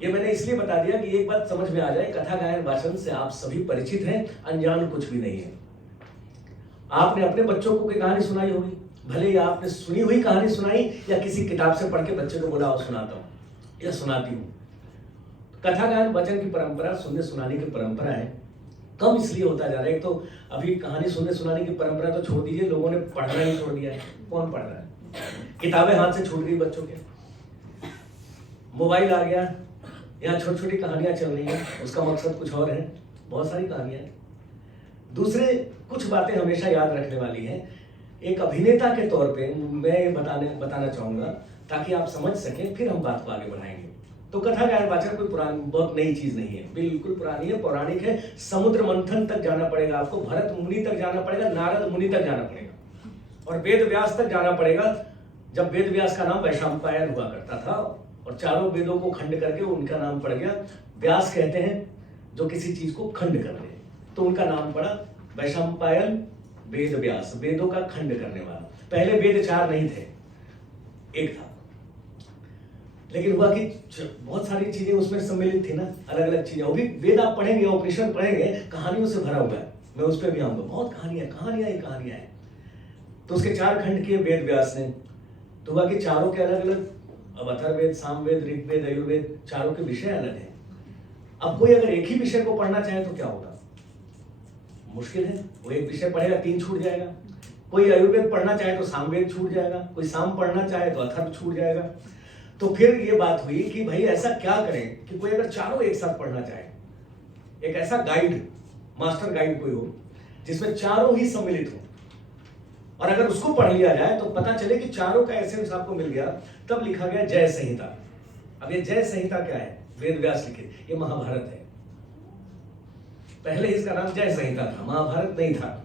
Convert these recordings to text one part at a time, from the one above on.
ये मैंने इसलिए बता दिया कि एक बात समझ में आ जाए, कथा गायन वाचन से आप सभी परिचित हैं, अनजान कुछ भी नहीं है। आपने अपने बच्चों को कोई कहानी सुनाई होगी, भले ही आपने सुनी हुई कहानी सुनाई या किसी किताब से पढ़ के बच्चे को बोला और सुनाता हूं या सुनाती हूं। कथा गायन वचन की परंपरा, सुनने सुनाने की परंपरा है, कम इसलिए होता जा रहा है। एक तो अभी कहानी सुनने सुनाने की परंपरा तो छोड़ दीजिए, लोगों ने पढ़ना ही छोड़ दिया है। कौन पढ़ रहा है? किताबें हाथ से छूट गई बच्चों के, मोबाइल आ गया, यहाँ छोटी छोटी कहानियां चल रही हैं, उसका मकसद कुछ और है, बहुत सारी कहानियां। दूसरे कुछ बातें हमेशा याद रखने वाली हैं। एक अभिनेता के तौर पे मैं ये बताना चाहूंगा ताकि आप समझ सकें, फिर हम बात को आगे बढ़ाएंगे। तो कथा गायन वाचन कोई पुरानी बहुत नई चीज नहीं है, बिल्कुल पुरानी है, पौराणिक है। समुद्र मंथन तक जाना पड़ेगा आपको, भरत मुनि तक जाना पड़ेगा, नारद मुनि तक जाना पड़ेगा और वेद व्यास तक जाना पड़ेगा। जब वेद व्यास का नाम वैशंपायन हुआ करता था और चारों वेदों को खंड करके उनका नाम पड़ गया व्यास, कहते हैं जो किसी चीज को खंड कर दे, तो उनका नाम पड़ा वैशंपायन वेद व्यास, वेदों का खंड करने वाला। पहले वेद 4 नहीं थे, एक था, लेकिन हुआ कि बहुत सारी चीजें उसमें सम्मिलित थी ना, अलग अलग चीजें। वो भी वेद आप पढ़ेंगे, उपनिषद पढ़ेंगे, कहानियों से भरा हुआ है। मैं उस पर भी आऊंगा, बहुत कहानियां हैं। तो उसके 4 खंड किए वेद व्यास ने। तो हुआ कि चारों के अलग अलग, अब अथर्ववेद, सामवेद, ऋग्वेद, यजुर्वेद, चारों के विषय अलग हैं। अब कोई अगर एक ही विषय को पढ़ना चाहे तो क्या होगा? मुश्किल है। वो एक विषय पढ़ेगा 3 छूट जाएगा। कोई आयुर्वेद पढ़ना चाहे तो सामवेद छूट जाएगा, कोई साम पढ़ना चाहे तो अथर्व छूट जाएगा। तो फिर ये बात हुई कि भाई ऐसा क्या करें कि कोई अगर चारों एक साथ पढ़ना चाहे, एक ऐसा गाइड, मास्टर गाइड कोई हो जिसमें चारों ही सम्मिलित हो, और अगर उसको पढ़ लिया जाए तो पता चले कि चारों का एसेंस आपको मिल गया। तब लिखा गया जय संहिता। अब ये जय संहिता क्या है? वेद व्यास लिखे, ये महाभारत है। पहले इसका नाम जय संहिता था, महाभारत नहीं था।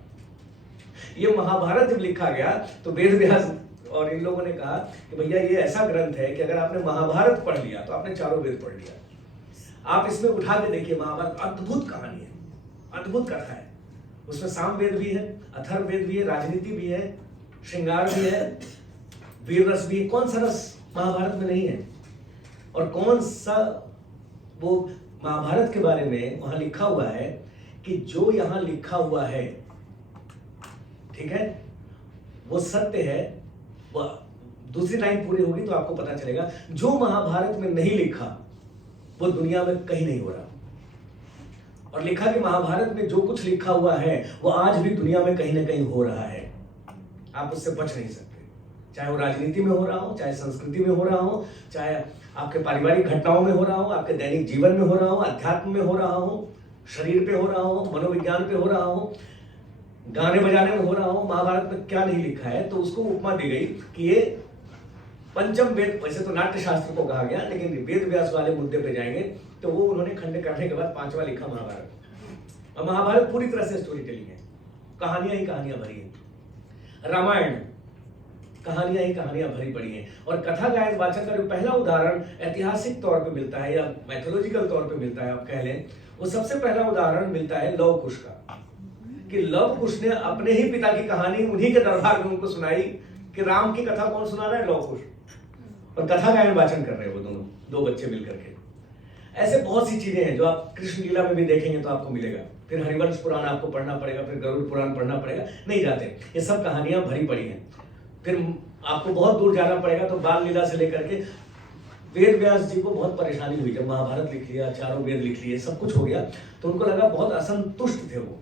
ये महाभारत जब लिखा गया तो वेद व्यास और इन लोगों ने कहा कि भैया ये ऐसा ग्रंथ है कि अगर आपने महाभारत पढ़ लिया तो आपने चारों वेद पढ़ लिया। आप इसमें उठा के देखिए, महाभारत अद्भुत कहानी है, अद्भुत कथा है। उसमें सामवेद भी है, अथर्ववेद भी है, राजनीति भी है, श्रृंगार भी है, वीर रस भी है। कौन सा रस महाभारत में नहीं है? और कौन सा वो महाभारत के बारे में वहां लिखा हुआ है कि जो यहां लिखा हुआ है, ठीक है, वो सत्य है। वो दूसरी लाइन पूरी होगी तो आपको पता चलेगा, जो महाभारत में नहीं लिखा वो दुनिया में कहीं नहीं हो रहा। और लिखा कि महाभारत में जो कुछ लिखा हुआ है वो आज भी दुनिया में कहीं ना कहीं हो रहा है। आप उससे बच नहीं सकते, चाहे वो राजनीति में हो रहा हो, चाहे संस्कृति में हो रहा हो, चाहे आपके पारिवारिक घटनाओं में हो रहा हो, आपके दैनिक जीवन में हो रहा हो, अध्यात्म में हो रहा हो, शरीर पे हो रहा हो, मनोविज्ञान पे हो रहा हो, गाने बजाने में हो रहा हो। महाभारत में क्या नहीं लिखा है? तो उसको उपमा दी गई कि ये पंचम वेद, वैसे तो नाट्य शास्त्र को कहा गया, लेकिन वेद व्यास वाले मुद्दे पे जाएंगे तो वो उन्होंने खंड करने के बाद 5वां लिखा महाभारत। और महाभारत पूरी तरह से स्टोरी टेलिंग है, कहानियां ही कहानियां भरी है। रामायण कहानियां ही कहानियां भरी पड़ी हैं। और कथा गायन वाचन का जो पहला उदाहरण ऐतिहासिक तौर पे मिलता है या मैथोलॉजिकल तौर पे मिलता है, आप कह लें, वो सबसे पहला उदाहरण मिलता है लव कुश का, कि लव कुश ने अपने ही पिता की कहानी उन्हीं के दरबार में उनको सुनाई कि राम की कथा कौन सुना रहा है? लव कुश। और कथा गायन वाचन कर रहे हैं वो दोनों, 2 बच्चे मिलकर के। ऐसे बहुत सी चीजें हैं जो आप कृष्ण लीला में भी देखेंगे तो आपको मिलेगा। फिर हरिवंश पुराण आपको पढ़ना पड़ेगा, फिर गरुड़ पुराण पढ़ना पड़ेगा, नहीं जाते, ये सब कहानियां भरी पड़ी हैं। फिर आपको बहुत दूर जाना पड़ेगा तो बाल लीला से लेकर के वेद व्यास जी को बहुत परेशानी हुई जब महाभारत लिख लिया, चारों वेद लिख लिए, सब कुछ हो गया, तो उनको लगा, बहुत असंतुष्ट थे वो।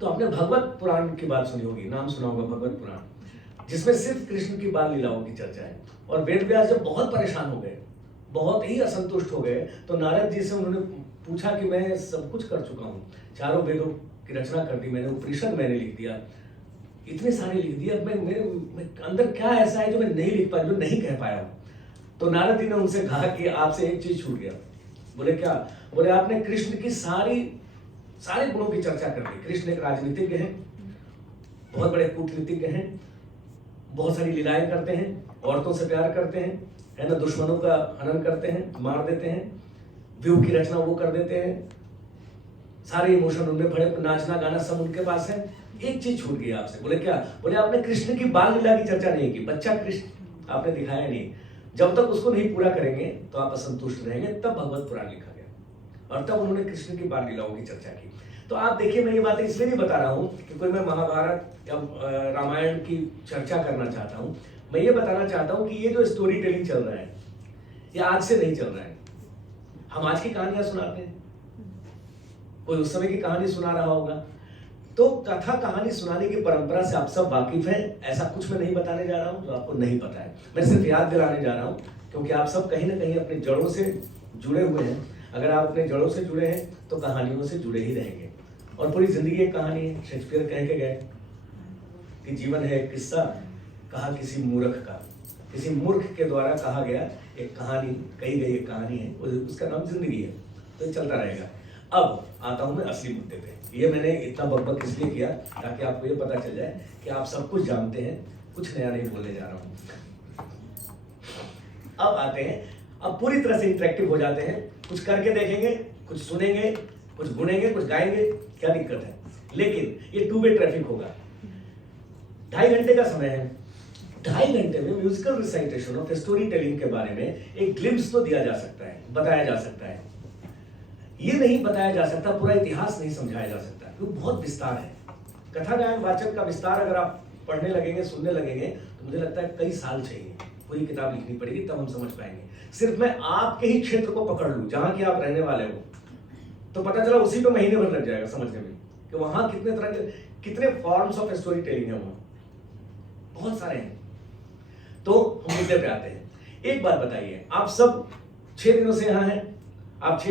तो आपने भगवत पुराण की बात सुनी होगी, नाम सुना होगा भगवत पुराण, जिसमें सिर्फ कृष्ण की बाल लीलाओं की चर्चा है। और वेद व्यास जब बहुत परेशान हो गए, बहुत ही असंतुष्ट हो गए, तो नारद जी से उन्होंने पूछा कि मैं सब कुछ कर चुका हूँ, चारों वेदों की रचना कर दी मैंने, उपनिषद मैंने लिख दिया, इतने सारे लिख दिए, अब मैं अंदर क्या ऐसा है जो मैं नहीं लिख पाया, जो नहीं कह पाया हूँ। तो नारद जी ने उनसे कहा कि आपसे एक चीज छूट गया। बोले क्या? बोले आपने कृष्ण की सारे गुणों की चर्चा कर दी। कृष्ण एक राजनीतिज्ञ हैं, बहुत बड़े कूटनीतिज्ञ हैं, बहुत सारी लीलाएं करते हैं, औरतों से प्यार करते हैं, है ना, दुश्मनों का हनन करते हैं, मार देते हैं, व्यूह की रचना वो कर देते हैं, सारे इमोशन उनमें भरे, नाचना गाना सब उनके पास है। एक चीज छूट गई आपसे। बोले क्या? बोले आपने कृष्ण की बाल लीला की चर्चा नहीं की। बच्चा कृष्ण आपने दिखाया नहीं, जब तक उसको नहीं पूरा करेंगे तो आप असंतुष्ट रहेंगे। तब भगवत पुराण लिखा गया और तब उन्होंने कृष्ण की बाल लीलाओं की चर्चा की। तो आप देखिए, मैं ये बातें इसलिए नहीं बता रहा हूं कि कोई मैं महाभारत या रामायण की चर्चा करना चाहता हूं। मैं ये बताना चाहता हूं कि ये जो स्टोरी टेलिंग चल रहा है ये आज से नहीं चल रहा है। हम आज की कहानियां सुनाते हैं, कोई उस समय की कहानी सुना रहा होगा। तो कथा कहानी सुनाने की परंपरा से आप सब वाकिफ हैं। ऐसा कुछ मैं नहीं बताने जा रहा हूं जो आपको नहीं पता है। मैं सिर्फ याद दिलाने जा रहा हूं क्योंकि आप सब कहीं ना कहीं अपनी जड़ों से जुड़े हुए हैं। अगर आप अपने जड़ों से जुड़े हैं तो कहानियों से जुड़े ही रहेंगे। और पूरी जिंदगी एक कहानी है। शेक्सपियर कह के गए कि जीवन है एक किस्सा कहा किसी मूर्ख का। किसी मूर्ख के द्वारा कहा गया एक कहानी, कही गई एक कहानी है, उसका नाम जिंदगी है। तो ये चलता रहेगा। अब आता हूं मैं असली मुद्दे पे। ये मैंने इतना बकबक इसलिए किया ताकि आपको ये पता चल जाए कि आप सब कुछ जानते हैं, कुछ नया नहीं बोलने जा रहा हूं। अब आते हैं, अब पूरी तरह से इंटरेक्टिव हो जाते हैं। कुछ करके देखेंगे, कुछ सुनेंगे, कुछ गुनेंगे, कुछ गाएंगे, क्या दिक्कत है। लेकिन ये टू वे ट्रैफिक होगा। 2.5 घंटे का समय है। 2.5 घंटे में म्यूजिकल रिसाइटेशन और स्टोरी टेलिंग के बारे में एक ग्लिम्स तो दिया जा सकता है, बताया जा सकता है। ये नहीं बताया जा सकता, पूरा इतिहास नहीं समझाया जा सकता क्योंकि बहुत विस्तार है। कथा गायन वाचक का विस्तार अगर आप पढ़ने लगेंगे, सुनने लगेंगे तो मुझे लगता है कई साल चाहिए। पूरी किताब लिखनी पड़ेगी तब हम समझ पाएंगे। सिर्फ मैं आपके ही क्षेत्र को पकड़ लूं जहां की आप रहने वाले हो तो पता चला उसी पे महीने भर लग जाएगा समझने में कि वहां कितने तरह के, कितने फॉर्म्स ऑफ स्टोरी टेलिंग है। वहां बहुत सारे हैं। तो हम मुद्दे पे आते हैं। एक बात बताइए, आप सब 6 दिनों से यहां हैं, आप